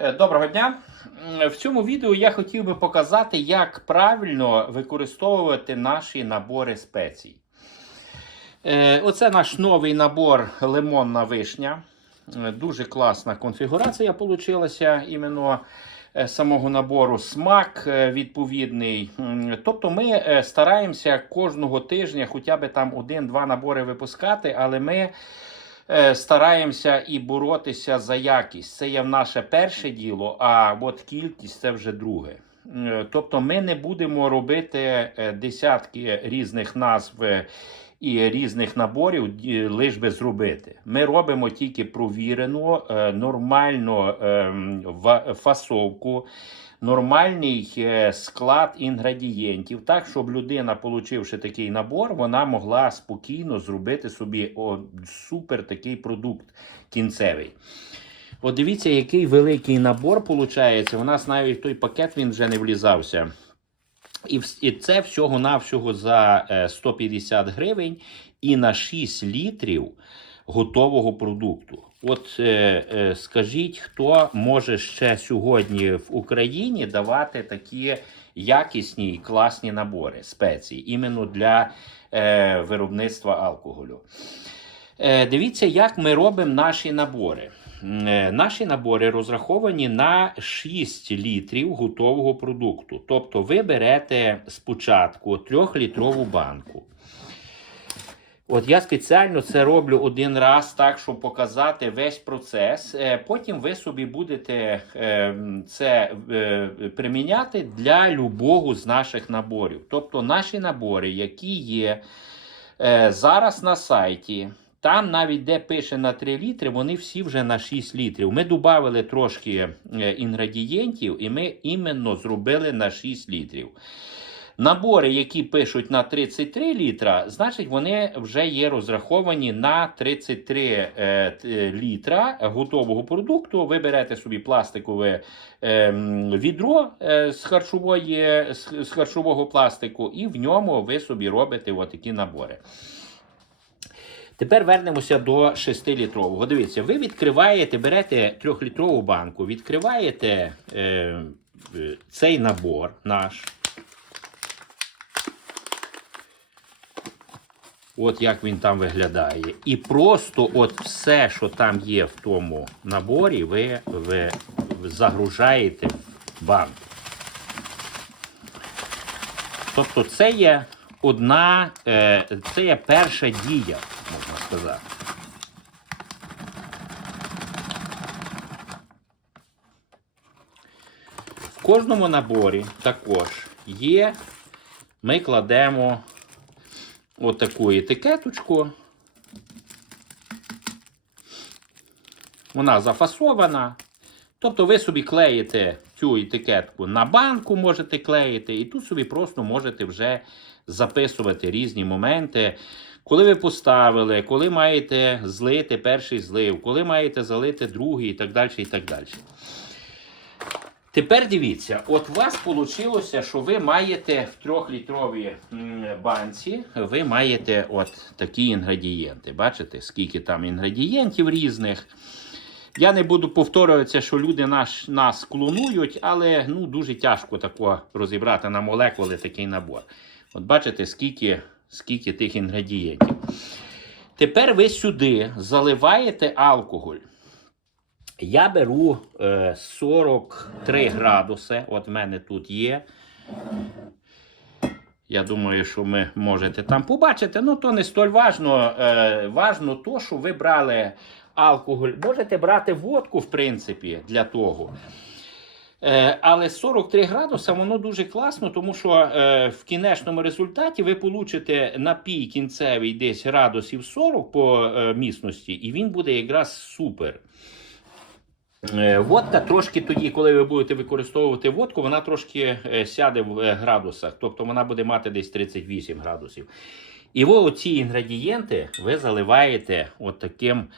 Е, Доброго дня! В цьому відео я хотів би показати, як правильно використовувати наші набори спецій. Е, Оце наш новий набор лимонна вишня. Е, Дуже класна конфігурація вийшла іменно самого набору. Смак відповідний. Тобто ми стараємося кожного тижня хоча б там один-два набори випускати, але ми стараємося і боротися за якість. Це є наше перше діло, а от кількість це вже друге. Е, Тобто ми не будемо робити е, десятки різних назв е, і різних наборів, лиш би зробити. Ми робимо тільки провірену, е, нормальну ем, фасовку. Нормальний е, склад інгредієнтів, так щоб людина, получивши такий набор, вона могла спокійно зробити собі супер такий продукт кінцевий. От дивіться, який великий набор виходить. У нас навіть той пакет він вже не влізався. І, і це всього-навсього за е, 150 гривень і на 6 літрів готового продукту. От е, е, скажіть, хто може ще сьогодні в Україні давати такі якісні і класні набори спецій іменно для е, виробництва алкоголю? Е, Дивіться, як ми робимо наші набори. Е, Наші набори розраховані на 6 літрів готового продукту. Тобто ви берете спочатку 3-літрову банку. От я спеціально це роблю один раз, так, щоб показати весь процес. Е, Потім ви собі будете е, це приміняти для любого з наших наборів. Тобто наші набори, які є зараз на сайті. Там навіть де пише на 3 літри, вони всі вже на 6 літрів. Ми додали трошки е, інгредієнтів, і ми іменно зробили на 6 літрів. Набори, які пишуть на 33 літра, значить вони вже є розраховані на 33 е, літра готового продукту. Ви берете собі пластикове е, відро е, з, харчової, з харчового пластику, і в ньому ви собі робите отакі набори. Тепер вернемося до 6-літрового. Дивіться, ви відкриваєте, берете 3-літрову банку, відкриваєте е, е, цей набор наш. От як він там виглядає. І просто от все, що там є в тому наборі, ви, ви загружаєте в банку. Тобто це є одна, е, це є перша дія, сказати. В кожному наборі також є, ми кладемо отаку етикеточку. Вона зафасована. Тобто ви собі клеїте цю етикетку на банку, можете клеїти, і тут собі просто можете вже записувати різні моменти. Коли ви поставили, коли маєте злити перший злив, коли маєте залити другий і так далі. і так далі. Тепер дивіться, от у вас вийшло, що ви маєте в трьохлітровій банці, ви маєте от такі інгредієнти. Бачите, скільки там інгредієнтів різних. Я не буду повторюватися, що люди наш, нас клонують, але ну, дуже тяжко тако розібрати на молекули такий набор. От бачите, скільки, скільки тих інгредієнтів. Тепер ви сюди заливаєте алкоголь. Я беру е, 43 градуси. От в мене тут є. Я думаю, що ви можете там побачити. Ну, то не столь важно. Е, важно то, що ви брали алкоголь. Можете брати водку, в принципі, для того. Е, але 43 градуса воно дуже класно, тому що е, в кінечному результаті ви получите напій кінцевий десь градусів 40 по е, міцності, і він буде якраз супер. Водка трошки тоді, коли ви будете використовувати водку, вона трошки сяде в градусах, тобто вона буде мати десь 38 градусів. І ви оці інгредієнти ви заливаєте от таким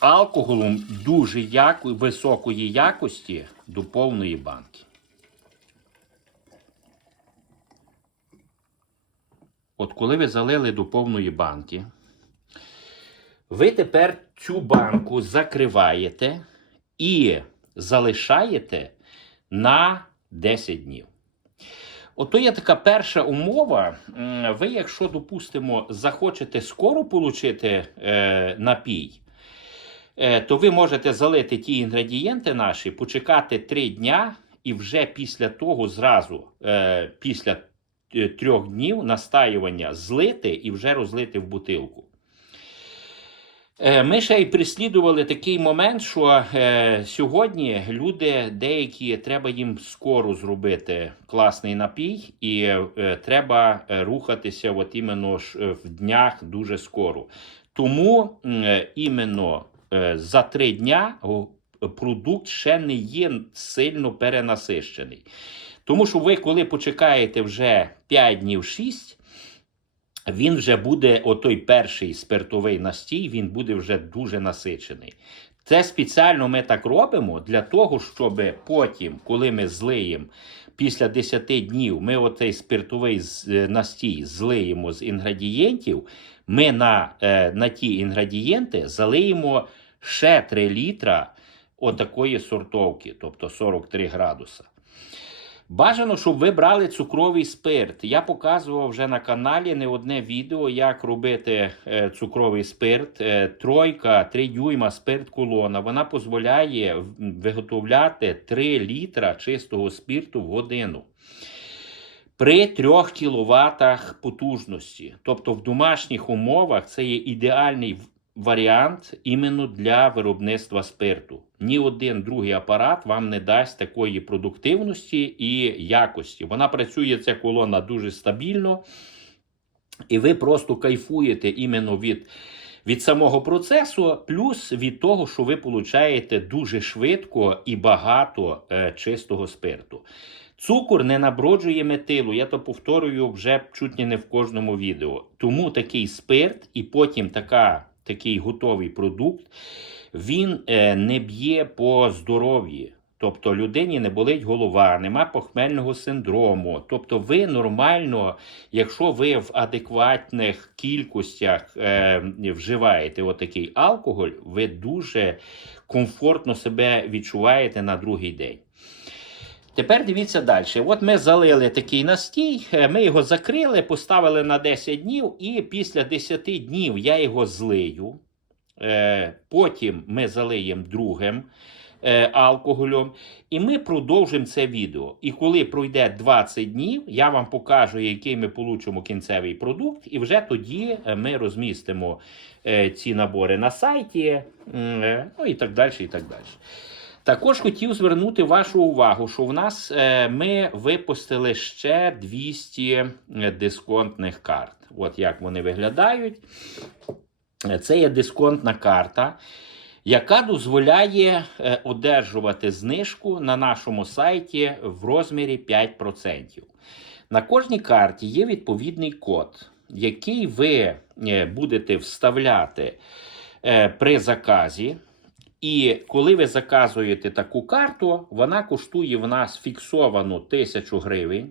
алкоголом дуже яко, високої якості до повної банки. От коли ви залили до повної банки, ви тепер цю банку закриваєте і залишаєте на 10 днів. Ото є така перша умова. Ви, якщо, допустимо, захочете скоро отримати е, напій, то ви можете залити ті інгредієнти наші, почекати 3 дня, і вже після того зразу, е, після е, трьох днів настаювання злити і вже розлити в бутилку. Е, Ми ще й прислідували такий момент, що е, сьогодні люди деякі треба їм скоро зробити класний напій, і е, треба е, рухатися от іменно ж е, в днях дуже скоро. Тому е, іменно е, за три дня продукт ще не є сильно перенасищений. Тому що ви, коли почекаєте вже 5 днів 6, він вже буде, отой перший спиртовий настій, він буде вже дуже насичений. Це спеціально ми так робимо для того, щоб потім, коли ми злиємо після 10 днів, ми оцей спиртовий е, настій злиємо з інгредієнтів, ми на, е, на ті інгредієнти залиємо ще 3 літра отакої сортовки, тобто 43 градуса. Бажано, щоб ви брали цукровий спирт. Я показував вже на каналі не одне відео, як робити е, цукровий спирт. Е, тройка, 3 дюйма спирт колона. Вона дозволяє виготовляти 3 літра чистого спирту в годину. При 3 кВт потужності. Тобто в домашніх умовах це є ідеальний варіант іменно для виробництва спирту. Ні один другий апарат вам не дасть такої продуктивності і якості. Вона працює ця колона дуже стабільно, і ви просто кайфуєте іменно від. Від самого процесу, плюс від того, що ви получаєте дуже швидко і багато е, чистого спирту. Цукор не наброджує метилу, я то повторюю вже чуть не в кожному відео. Тому такий спирт і потім така, такий готовий продукт, він е, не б'є по здоров'ї. Тобто людині не болить голова, нема похмельного синдрому. Тобто, ви нормально, якщо ви в адекватних кількостях е, вживаєте отакий алкоголь, ви дуже комфортно себе відчуваєте на другий день. Тепер дивіться далі. От ми залили такий настій, е, ми його закрили, поставили на 10 днів, і після 10 днів я його злию. Е, Потім ми залиємо другим е, алкоголем, і ми продовжимо це відео. І коли пройде 20 днів, я вам покажу, який ми получимо кінцевий продукт, і вже тоді ми розмістимо ці набори на сайті, ну і так далі. і так далі. Також хотів звернути вашу увагу, що в нас е, ми випустили ще 200 дисконтних карт. От як вони виглядають. Е, Це є дисконтна карта, яка дозволяє е, одержувати знижку на нашому сайті в розмірі 5%. На кожній карті є відповідний код, який ви е, будете вставляти е, при заказі. І коли ви заказуєте таку карту, вона коштує в нас фіксовану 1000 гривень.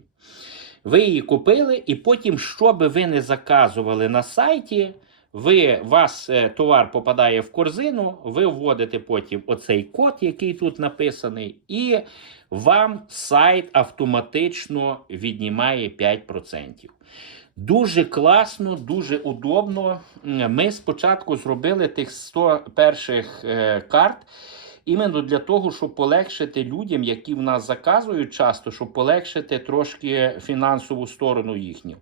Ви її купили, і потім, що би ви не заказували на сайті, ви, вас е, товар попадає в корзину, ви вводите потім оцей код, який тут написаний, і вам сайт автоматично віднімає 5%. Дуже класно, дуже удобно. Ми спочатку зробили тих 100 перших е, карт. Іменно для того, щоб полегшити людям, які в нас заказують часто, щоб полегшити трошки фінансову сторону їхню.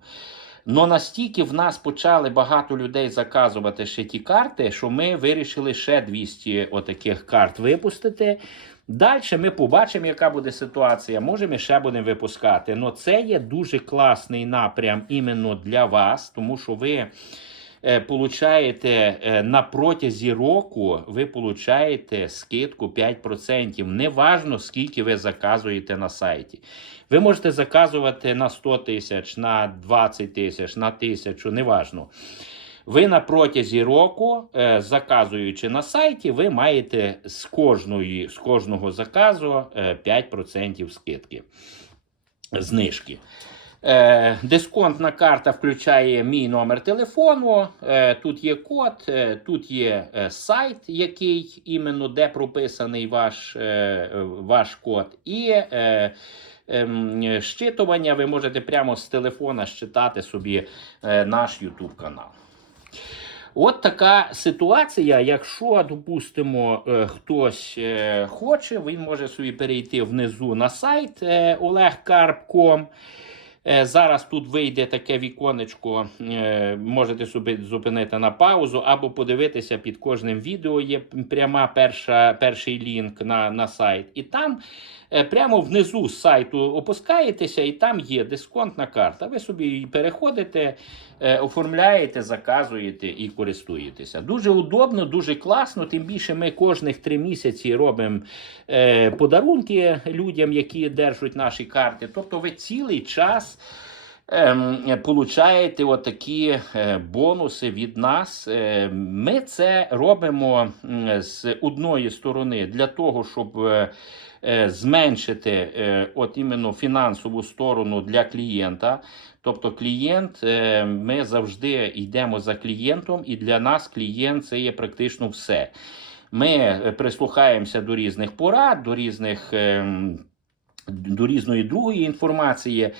Но настільки в нас почали багато людей заказувати ще ті карти, що ми вирішили ще 200 отаких карт випустити. Далі ми побачимо, яка буде ситуація. Може, ми ще будемо випускати. Но це є дуже класний напрям іменно для вас, тому що ви е, получаєте е, на протязі року, ви получаєте скидку 5%. Неважно, скільки ви заказуєте на сайті. Ви можете заказувати на 100 тисяч, на 20 тисяч, на тисячу, неважно. Ви на протязі року, е, заказуючи на сайті, ви маєте з, кожної, з кожного заказу е, 5% скидки, знижки. Е, Дисконтна карта включає мій номер телефону. Е, Тут є код, е, тут є е, сайт, який іменно де прописаний ваш, е, ваш код. І е, ем, щитування ви можете прямо з телефона щитати собі е, наш YouTube канал. От така ситуація. Якщо, допустимо, е, хтось е, хоче, він може собі перейти внизу на сайт olegkarp.com. Е, Зараз тут вийде таке віконечко, можете собі зупинити на паузу або подивитися під кожним відео. Є пряма перша, перший лінк на, на сайт. І там прямо внизу з сайту опускаєтеся, і там є дисконтна карта. Ви собі її переходите, е, оформляєте, заказуєте і користуєтеся. Дуже удобно, дуже класно. Тим більше ми кожних три місяці робимо е, подарунки людям, які держать наші карти. Тобто ви цілий час. Ем, Получаєте отакі е, бонуси від нас. Е, Ми це робимо з одної сторони для того, щоб е, е, зменшити е, от іменно фінансову сторону для клієнта. Тобто, клієнт, е, ми завжди йдемо за клієнтом, і для нас клієнт це є практично все. Ми е, прислухаємося до різних порад, до різних ем, до різної другої інформації.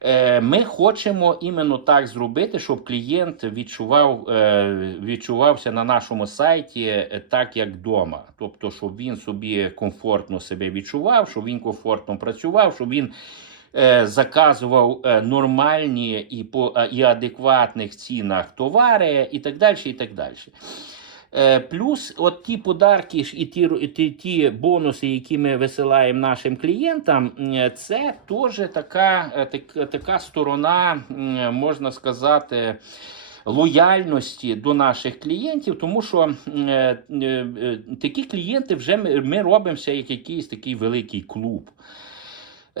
Е, Ми хочемо іменно так зробити, щоб клієнт відчував, е, відчувався на нашому сайті е, так, як вдома. Тобто, щоб він собі комфортно себе відчував, щоб він комфортно працював, щоб він заказував нормальні і по і адекватних цінах товари, і так далі. І так далі. Е, Плюс, от ті подарки і ті, ті, ті бонуси, які ми висилаємо нашим клієнтам, це теж така, е, так, така сторона, можна сказати, лояльності до наших клієнтів, тому що е, е, е, такі клієнти вже ми, ми робимося як якийсь такий великий клуб.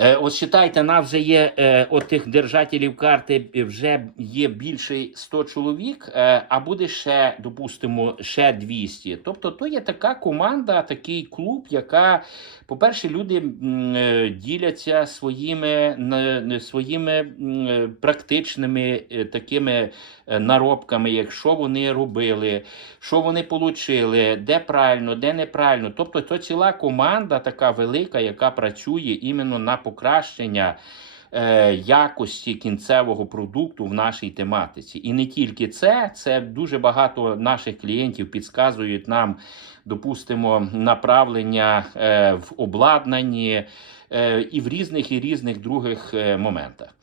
Е, От считайте, нас вже є е, от тих держателів карти е, вже є більше 100 чоловік, а буде ще, допустимо, ще 200. Тобто, то є така команда, такий клуб, яка, по-перше, люди діляться своїми, своїми практичними такими наробками, як що вони робили, що вони отримали, де правильно, де неправильно. Тобто, то ціла команда така велика, яка працює іменно на покращення. е, Якості кінцевого продукту в нашій тематиці. І не тільки це, це дуже багато наших клієнтів підказують нам, допустимо, направлення е, в обладнанні е, і в різних і різних других е, моментах.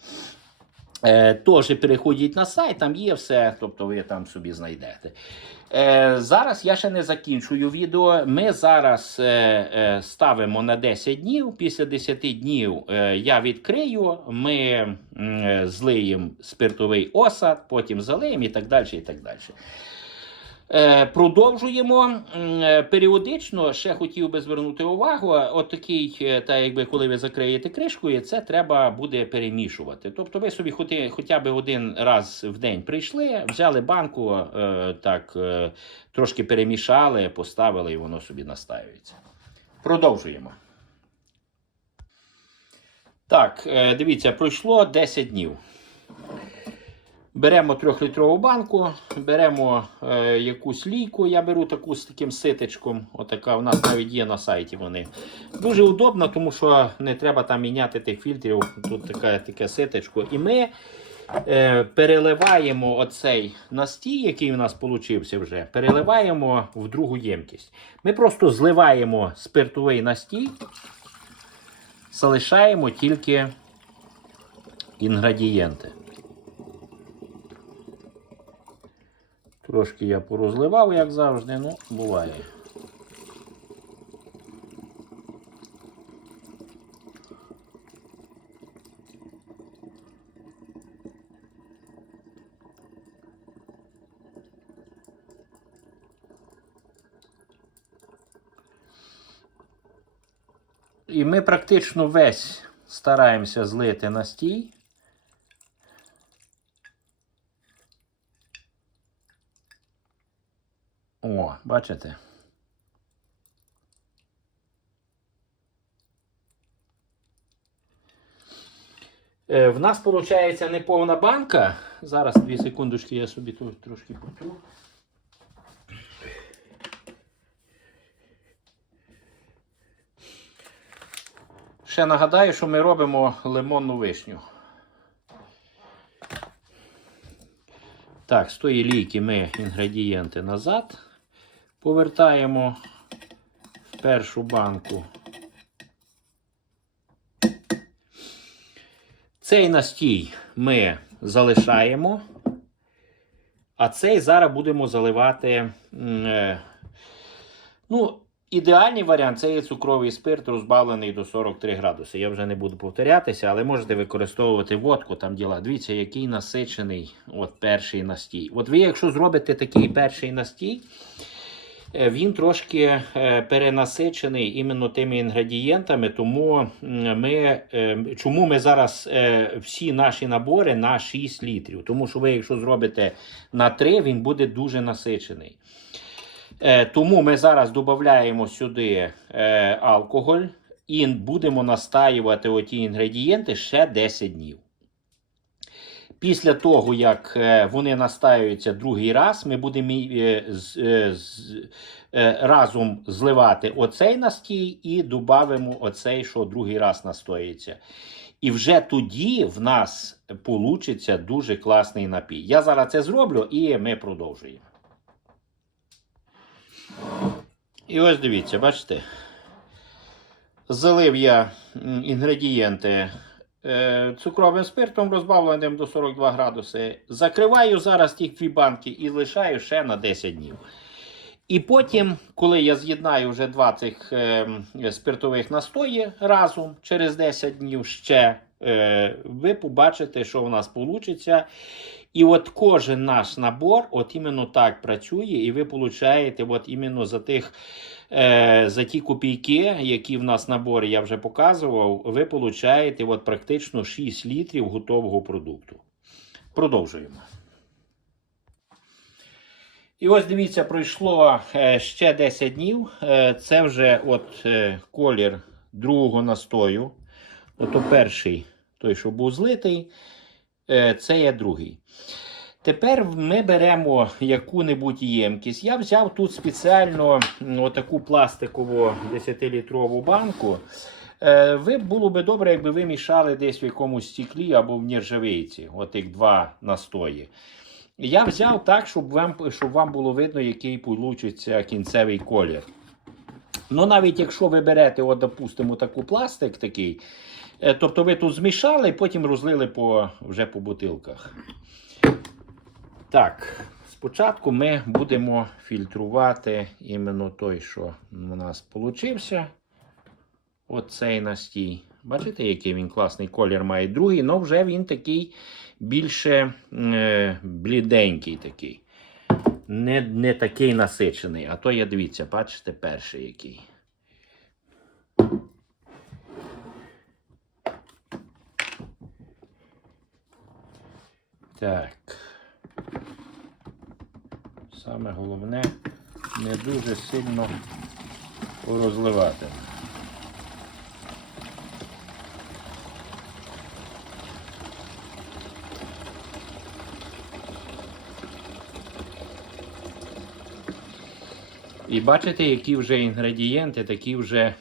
Е, Теж переходіть на сайт, там є все, тобто ви там собі знайдете. Е, зараз я ще не закінчую відео. Ми зараз е, е, ставимо на 10 днів. Після 10 днів я відкрию, ми злиємо спиртовий осад, потім залиємо і так далі. І так далі. Е, Продовжуємо е, періодично. Ще хотів би звернути увагу. От такий, е, та якби коли ви закриєте кришкою, це треба буде перемішувати. Тобто, ви собі хоті, хоча б один раз в день прийшли, взяли банку, так трошки перемішали, поставили, і воно собі настаюється. Продовжуємо. Так, дивіться, пройшло 10 днів. Беремо трьохлітрову банку, беремо е, якусь лійку. Я беру таку з таким ситечком. Отака у нас навіть є на сайті. Вони дуже удобно, тому що не треба там міняти тих фільтрів. Тут таке, таке ситечко. І ми е, переливаємо оцей настій, який у нас получився вже, переливаємо в другу ємкість. Ми просто зливаємо спиртовий настій, залишаємо тільки інгредієнти. Трошки я порозливав, як завжди, ну, буває. І ми практично весь стараємося злити настій. О, бачите? Е, В нас виходить не повна банка. Зараз дві секундочки я собі тут трошки потру. Ще нагадаю, що ми робимо лимонну вишню. Так, з тої лійки ми інгредієнти назад повертаємо в першу банку. Цей настій ми залишаємо, а цей зараз будемо заливати. е, Ну, ідеальний варіант це є цукровий спирт, розбавлений до 43 градуси. Я вже не буду повторятися, але можете використовувати водку там діла. Дивіться, який насичений от перший настій. От ви, якщо зробите такий перший настій, він трошки е, перенасичений іменно тими інгредієнтами, тому ми, е, чому ми зараз е, всі наші набори на 6 літрів. Тому що ви, якщо зробите на 3, він буде дуже насичений. Е, Тому ми зараз додаємо сюди е, алкоголь і будемо настаювати оті інгредієнти ще 10 днів. Після того, як е, вони настаюються другий раз, ми будемо е, е, разом зливати оцей настій і додамо оцей, що другий раз настоїться. І вже тоді в нас получиться дуже класний напій. Я зараз це зроблю і ми продовжуємо. І ось дивіться, бачите. Залив я інгредієнти цукровим спиртом, розбавленим до 42 градуси. Закриваю зараз ті дві банки і лишаю ще на 10 днів. І потім, коли я з'єднаю вже два цих е, спиртових настої разом через 10 днів ще, е, ви побачите, що в нас вийде. І от кожен наш набор от іменно так працює, і ви получаєте от іменно за тих е, за ті копійки, які в нас наборі я вже показував, ви получаєте от практично 6 літрів готового продукту. Продовжуємо. І ось дивіться, пройшло е, ще 10 днів. Е, це вже от е, колір другого настою. Ото перший, той, що був злитий, е, це є другий. Тепер ми беремо яку-небудь ємкість. Я взяв тут спеціально м, отаку пластикову 10-літрову банку. Е, Ви було би добре, якби ви мішали десь в якомусь стеклі або в нержавейці, отих два настої. Я взяв так, щоб вам, щоб вам було видно, який получиться кінцевий колір. Ну, навіть якщо ви берете, от, допустимо, таку пластик такий, е, тобто ви тут змішали і потім розлили по, вже по бутилках. Так, спочатку ми будемо фільтрувати іменно той, що у нас получився. Оцей настій. Бачите, який він класний колір має другий, але вже він такий більше е, бліденький такий. Не, не такий насичений. А то я дивіться, бачите, перший який. Так. Саме головне не дуже сильно розливати. І бачите, які вже інгредієнти, такі вже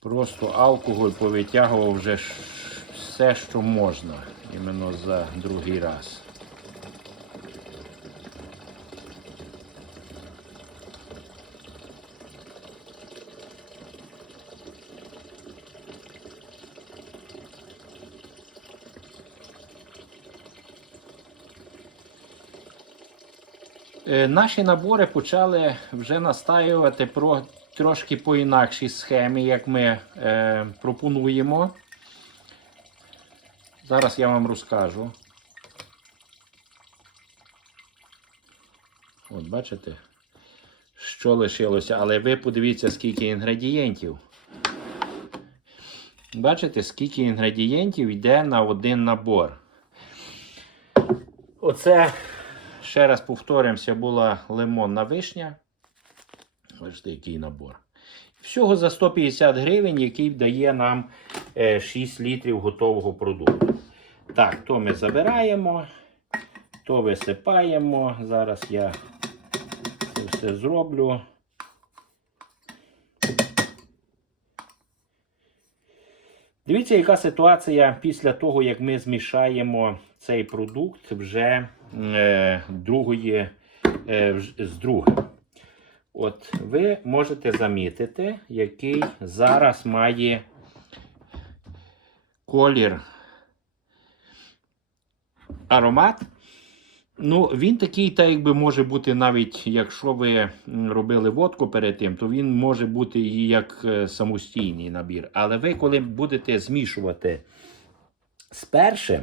просто алкоголь повитягував вже все, що можна, іменно за другий раз. Наші набори почали вже настаювати про трошки по інакшій схемі, як ми е, пропонуємо. Зараз я вам розкажу. От бачите, що лишилося, але ви подивіться, скільки інгредієнтів. Бачите, скільки інгредієнтів йде на один набор. Оце, ще раз повторимося, була лимонна вишня. Бачите, який набор. Всього за 150 гривень, який дає нам е, 6 літрів готового продукту. Так, то ми забираємо, то висипаємо. Зараз я це все зроблю. Дивіться, яка ситуація після того, як ми змішаємо цей продукт вже е, другої, е, з другим. От ви можете замітити, який зараз має колір аромат. Ну, він такий, так якби може бути навіть, якщо ви робили водку перед тим, то він може бути і як е, самостійний набір. Але ви, коли будете змішувати з першим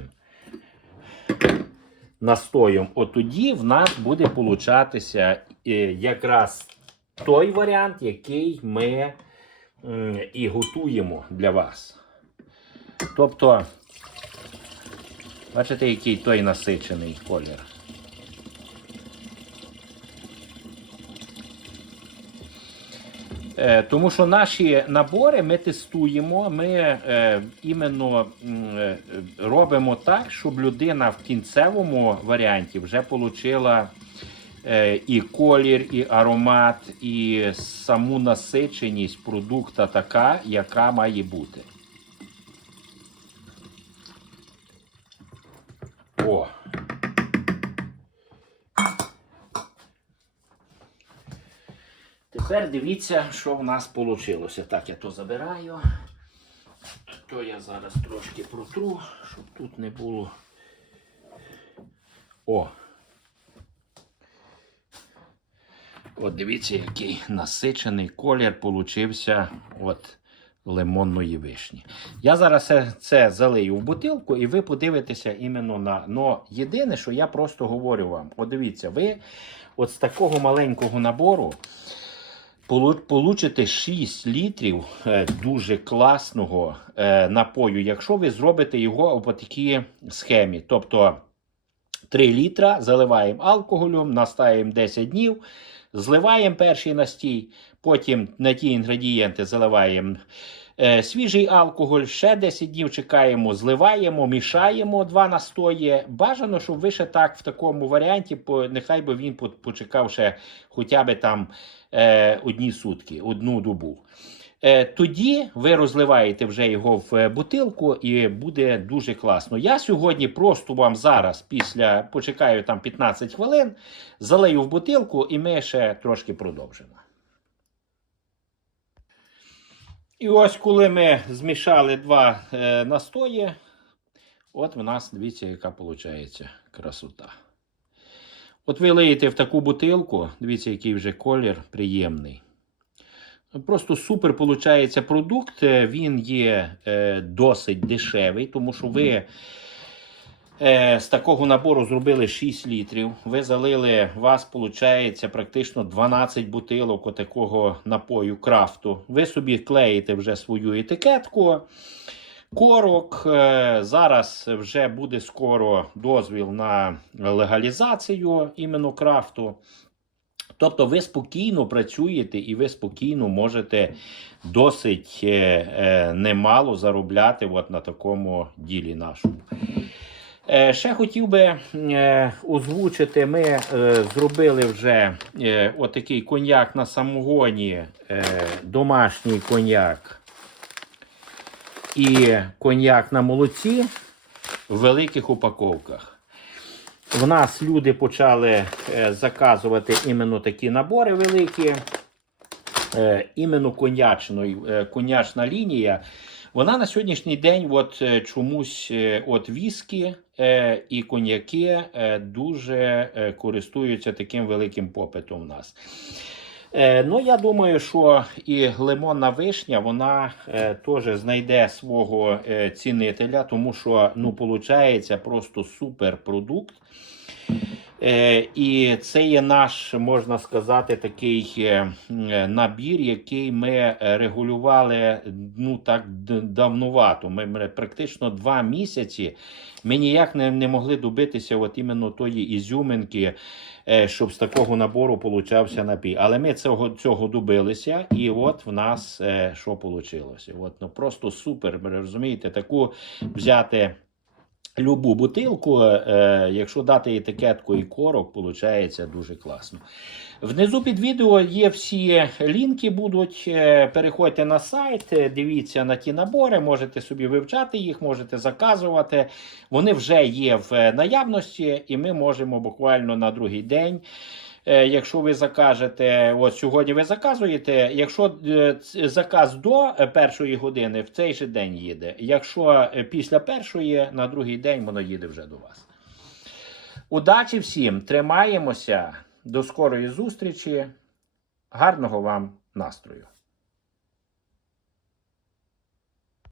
настоєм, отоді в нас буде получатися е, якраз той варіант, який ми і готуємо для вас. Тобто, бачите, який той насичений колір. Тому що наші набори ми тестуємо, ми е, іменно е, робимо так, щоб людина в кінцевому варіанті вже отримала е, і колір, і аромат, і саму насиченість продукта така, яка має бути. О. Тепер дивіться, що в нас вийшло. Так, я то забираю. То я зараз трошки протру, щоб тут не було. О. От дивіться, який насичений колір получився от лимонної вишні. Я зараз це, залию в бутилку, і ви подивитеся іменно на. Но єдине, що я просто говорю вам: подивіться, ви от з такого маленького набору получите 6 літрів е, дуже класного е, напою, якщо ви зробите його по такій схемі. Тобто 3 літра заливаємо алкоголем, настаємо 10 днів, зливаємо перший настій, потім на ті інгредієнти заливаємо свіжий алкоголь, ще 10 днів чекаємо, зливаємо, мішаємо два настої. Бажано, щоб ви ще так в такому варіанті, нехай би він почекав ще хоча б там е, одні сутки, одну добу. Е, Тоді ви розливаєте вже його в е, бутилку і буде дуже класно. Я сьогодні просто вам зараз, після почекаю там 15 хвилин, залию в бутилку і ми ще трошки продовжимо. І ось коли ми змішали два е, настої, от в нас, дивіться, яка виходить красота. От ви лиєте в таку бутилку, дивіться, який вже колір приємний. Просто супер виходить продукт. Е, Він є е, досить дешевий, тому що ви з такого набору зробили 6 літрів. Ви залили, у вас виходить практично 12 бутилок отакого напою крафту. Ви собі клеїте вже свою етикетку. Корок. Е, Зараз вже буде скоро дозвіл на легалізацію іменно крафту. Тобто ви спокійно працюєте і ви спокійно можете досить е, е, немало заробляти от на такому ділі нашому. Е, ще хотів би е, озвучити, ми е, зробили вже отакий коньяк на самогоні, домашній коньяк і коньяк на молоці в великих упаковках. В нас люди почали заказувати іменно такі набори великі. Іменно коньячна лінія. Вона на сьогоднішній день от, е, чомусь е, от віскі е, і коньяки дуже користуються таким великим попитом в нас. Ну, я думаю, що і лимонна вишня вона теж знайде свого цінителя, тому що ну, виходить просто супер продукт. Е, І це є наш, можна сказати, такий е, набір, який ми е, регулювали ну так давнувато. Ми, ми практично два місяці ми ніяк не, не могли добитися от іменно тої ізюминки, е, щоб з такого набору получався напій. Але ми цього, цього добилися, і от в нас е, що вийшло. От, ну, просто супер, ви розумієте, таку взяти. Любу бутилку, е, якщо дати етикетку і корок, виходить дуже класно. Внизу під відео є всі лінки, будуть. Е, Переходьте на сайт, е, дивіться на ті набори, можете собі вивчати їх, можете заказувати. Вони вже є в е, наявності, і ми можемо буквально на другий день. Е, Якщо ви закажете, от сьогодні ви заказуєте, якщо е, заказ до е, першої години, в цей же день їде. Якщо після першої, на другий день воно їде вже до вас. Удачі всім! Тримаємося. До скорої зустрічі. Гарного вам настрою!